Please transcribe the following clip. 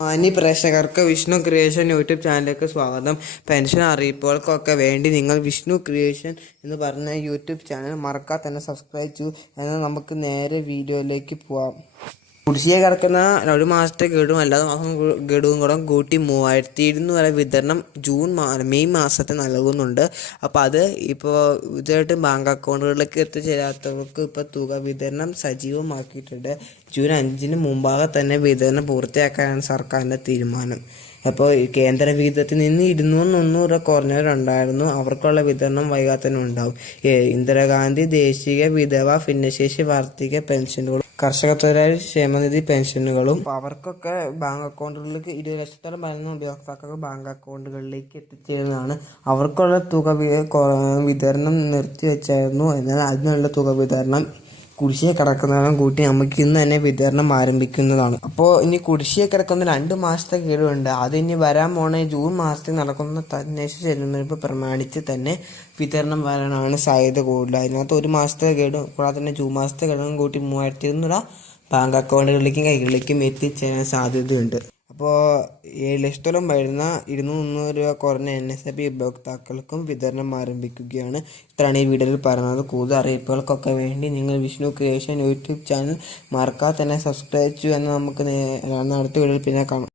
മാന്യ പ്രേക്ഷകർക്ക് Vishnu creation YouTube ചാനലിലേക്ക് സ്വാഗതം. പെൻഷൻ അറിയിപ്പുകൾക്കൊക്കെ വേണ്ടി നിങ്ങൾ വിഷ്ണു ക്രിയേഷൻ എന്ന് പറഞ്ഞ യൂട്യൂബ് ചാനൽ മറക്കാതെ തന്നെ സബ്സ്ക്രൈബ് ചെയ്യൂ. എന്നാൽ നമുക്ക് നേരെ വീഡിയോയിലേക്ക് പോവാം. കുടിശ്ശിക കിടക്കുന്ന ഒരു മാസത്തെ ഗഡുവും അല്ലാതെ മാസം ഗഡുവും കൂടെ കൂട്ടി മൂവായിരത്തി ഇരുന്നൂറ് വിതരണം ജൂൺ മാ മെയ് മാസത്തെ നൽകുന്നുണ്ട്. അപ്പോൾ അത് ഇപ്പോൾ ഇതായിട്ട് ബാങ്ക് അക്കൗണ്ടുകളിലേക്ക് എത്തിച്ചേരാത്തവർക്ക് ഇപ്പോൾ തുക വിതരണം സജീവമാക്കിയിട്ടുണ്ട്. ജൂൺ അഞ്ചിന് മുമ്പാകെ തന്നെ വിതരണം പൂർത്തിയാക്കാനാണ് സർക്കാരിന്റെ തീരുമാനം. അപ്പോൾ കേന്ദ്ര വിഹിതത്തിൽ നിന്ന് ഇരുന്നൂറ് മുന്നൂറ് കുറഞ്ഞവരുണ്ടായിരുന്നു. അവർക്കുള്ള വിതരണം വൈകാതെ തന്നെ ഉണ്ടാവും. ഇന്ദിരാഗാന്ധി ദേശീയ വിധവ ഭിന്നശേഷി വാർഷിക പെൻഷനുകളും കർഷക തൊഴിലാളി ക്ഷേമനിധി പെൻഷനുകളും അവർക്കൊക്കെ ബാങ്ക് അക്കൗണ്ടുകളിലേക്ക് ഇരുപത് ലക്ഷത്തോളം വരുന്ന ഉപയോക്താക്കൾക്ക് ബാങ്ക് അക്കൗണ്ടുകളിലേക്ക് എത്തിച്ചേരുന്നതാണ്. അവർക്കുള്ള തുക വിതരണം നിർത്തിവെച്ചായിരുന്നു. എന്നാൽ അതിനുള്ള തുക വിതരണം കുടിശ്ശിക കിടക്കുന്നതും കൂട്ടി നമുക്ക് ഇന്ന് തന്നെ വിതരണം ആരംഭിക്കുന്നതാണ്. അപ്പോൾ ഇനി കുടിശ്ശിക കിടക്കുന്ന രണ്ട് മാസത്തെ കിഴിവുണ്ട് അത് ഇനി വരാൻ പോണ ജൂൺ മാസത്തിൽ നടക്കുന്ന തദ്ദേശ തെരഞ്ഞെടുപ്പ് പ്രമാണിച്ച് തന്നെ വിതരണം വരാനാണ് സാധ്യത കൂടുതൽ. അതിനകത്ത് ഒരു മാസത്തെ കേടും കൂടാതെ തന്നെ ജൂൺ മാസത്തെ കിടക്കും കൂട്ടി മൂവായിരത്തി ഇരുന്നൂറ് ബാങ്ക് അക്കൗണ്ടുകളിലേക്കും കൈകളിലേക്കും എത്തിച്ചേരാൻ സാധ്യതയുണ്ട്. അപ്പോൾ ഏഴ് ലക്ഷത്തോളം വരുന്ന ഇരുന്നൂറ് രൂപ കുറഞ്ഞ എൻ എസ് എ പി ഉപഭോക്താക്കൾക്കും വിതരണം ആരംഭിക്കുകയാണ്. ഇത്രയാണ് ഈ വീഡിയോയിൽ പറയുന്നത് കൂടുതൽ അറിയിപ്പുകൾക്കൊക്കെ വേണ്ടി നിങ്ങൾ വിഷ്ണു ക്രിയേഷൻ യൂട്യൂബ് ചാനൽ മറക്കാതെ തന്നെ സബ്സ്ക്രൈബ് ചെയ്യുക എന്ന് നമുക്ക് അടുത്ത വീഡിയോയിൽ പിന്നെ കാണാം.